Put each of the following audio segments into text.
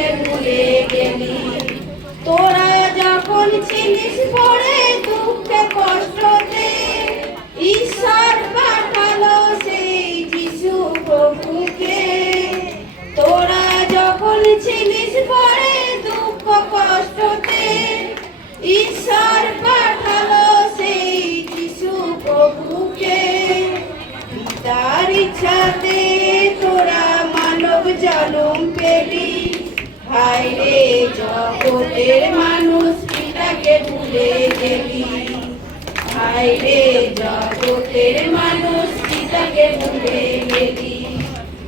পিতাকে ভুলে গেলি। তোরা যখন ছিলিস পড়ে দুঃখে কষ্টতে, ঈশ্বর পাঠালো সেই যিশু প্রভুকে। তোরা যখন ছিলিস পড়ে দুঃখ কষ্টতে, ঈশ্বর পাঠালো সেই যিশু প্রভুকে। পিতার ইচ্ছাতে তোরা মানব জন্ম পেলি। হায় রে জগতের মানুষ পিতাকে ভুলে গেলি। হায় রে জগতের মানুষ পিতাকে ভুলে গেলি।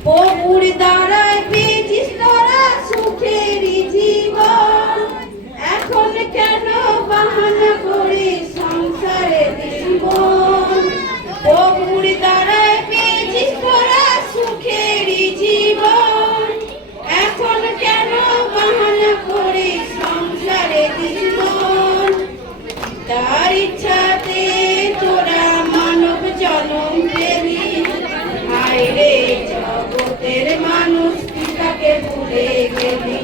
প্রভুর দ্বারায় পেয়েছিস তোরা সুখের জীবন, এখন কেন বাহানা করে সংসারে জীবন। প্রভুর দ্বারায় পেয়েছিস তোরা সুখের জীবন, এখন কেন বাহানা করে সংসারে জীবন। তার ইচ্ছাতে তোরা মানব জন্ম পেলি। হায় রে জগতের মানুষ পিতাকে ভুলে গেলি।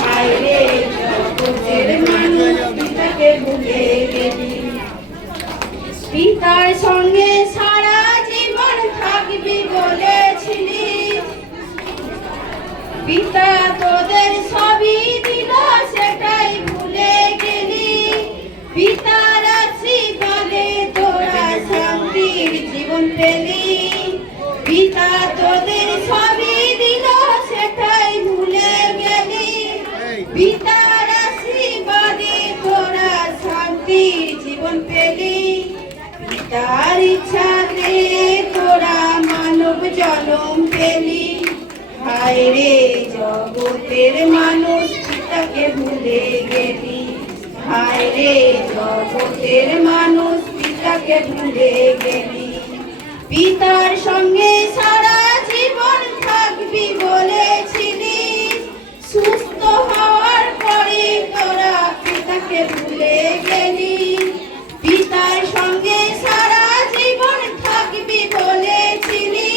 হায় রে জগতের মানুষ পিতাকে ভুলে গেলি। পিতার সঙ্গে সারা জীবন থাকবি বলেছিলি, পিতা তোদের সবই দিল সেটাই ভুলে গেলি। পিতার আশীর্বাদে তোরা শান্তির জীবন পেলি। পিতা তোদের সবই দিল সেটাই ভুলে গেলি। পিতার আশীর্বাদে তোরা শান্তির জীবন পেলি। পিতার ইচ্ছাতে তোরা মানব জন্ম পেলি। হায় রে জগতের মানুষ পিতাকে ভুলে গেলি। হায় রে জগতের মানুষ পিতাকে ভুলে গেলি। পিতার সঙ্গে সারা জীবন থাকবি বলেছিলি, সুস্থ হওয়ার পরে তোরা পিতাকে ভুলে গেলি। পিতার সঙ্গে সারা জীবন থাকবি বলেছিলি,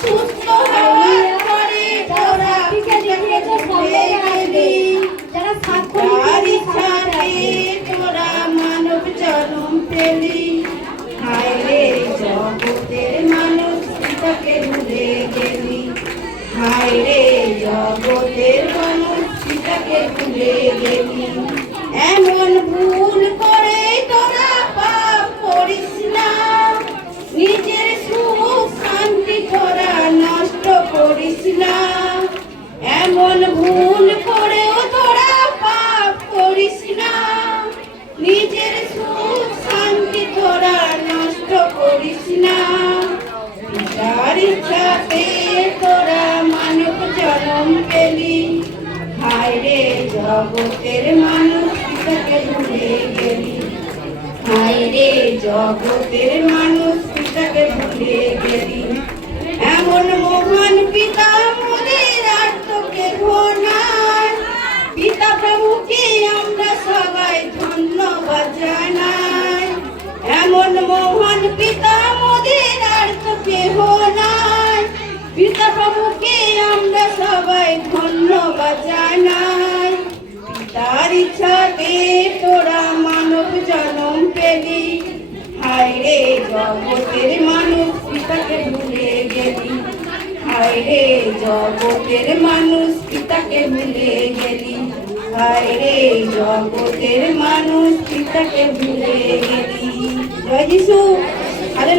সুস্থ হওয়ার পরে তোরা পিতাকে ভুলে গেলি। তার ইচ্ছাতে তোরা মানব জন্ম পেলি। হায় রে জগতের মানুষ পিতাকে ভুলে গেলি। হায় রে জগতের মানুষ পিতাকে ভুলে গেলি। এমন ভুল করে তোরা পাপ করিস না, নিজের সুখ শান্তি তোরা নষ্ট করিস না। এমন ভুল করেও তোরা পাপ করিস না, নিজের সুখ শান্তি তোরা নষ্ট করিস না। পিতার ইচ্ছাতে তোরা মানব জন্ম পেলি। হায় রে জগতের মানুষ পিতাকে ভুলে গেলি। হায় রে জগতের মানুষ পিতাকে ভুলে গেলি। এমন মহান পিতা মোদের আর তো কেহ নাই। পিতা প্রভুকে আমরা সবাই ধন্যবাদ জানাই। এমন মহান পিতা মোদের আর তো কেহ নাই। পিতা প্রভুকে আমরা সবাই ধন্যবাদ জানাই। পিতার ইচ্ছাতে তোরা মানব জন্ম পেলি। হায় রে জগতের মানুষ পিতাকে ভুলে গেলি। হায় রে জগতের মানুষ পিতাকে ভুলে গেলি। হায় রে জগতের মানুষ পিতাকে ভুলে গেলি। জয় যিশু।